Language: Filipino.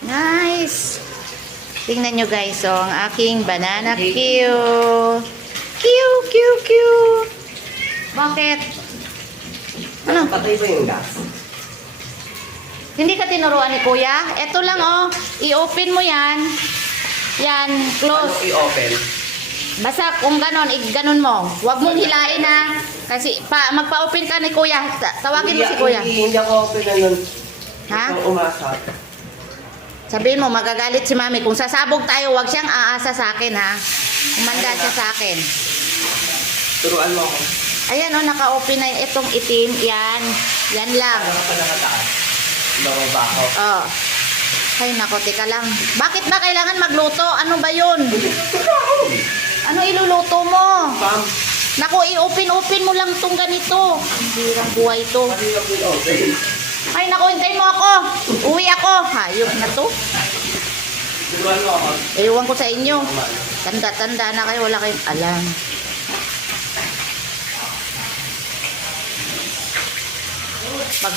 Nice. Tingnan nyo guys, oh, ang aking banana Q. Q, Q, Q. Bakit? Ano? Patay ba yung gas? Hindi ka tinuruan ni Kuya? Ito lang, oh. I-open mo yan. Yan, Ano close. i-open? Basta kung ganon, ganon mo. Huwag mong hilain ha. Kasi magpa-open ka ni Kuya. Tawagin mo si Kuya. Hindi ako open na nun. Ha? Ito umasa. Sabihin mo, magagalit si Mami. Kung sasabog tayo, huwag siyang aasa sa akin ha. Umanda siya sa akin. Turuan mo ako. Ayan o, naka-open na itong itim. Yan. Yan lang. Ano ka pa nakataas? Bababa ako. Oh. Ay, nako, teka lang. Bakit ba kailangan magluto? Ano ba yun? Ano iluluto mo? Pam, Nako, i-open mo lang tong ganito. Ang hirang buhay to. ano yung i-open? Ay, nako, hintayin mo ako. Uwi ako. Hayop na to. Turuan mo ako. Ewan ko sa inyo. Tanda-tanda na kayo. Wala kayong alam. Pag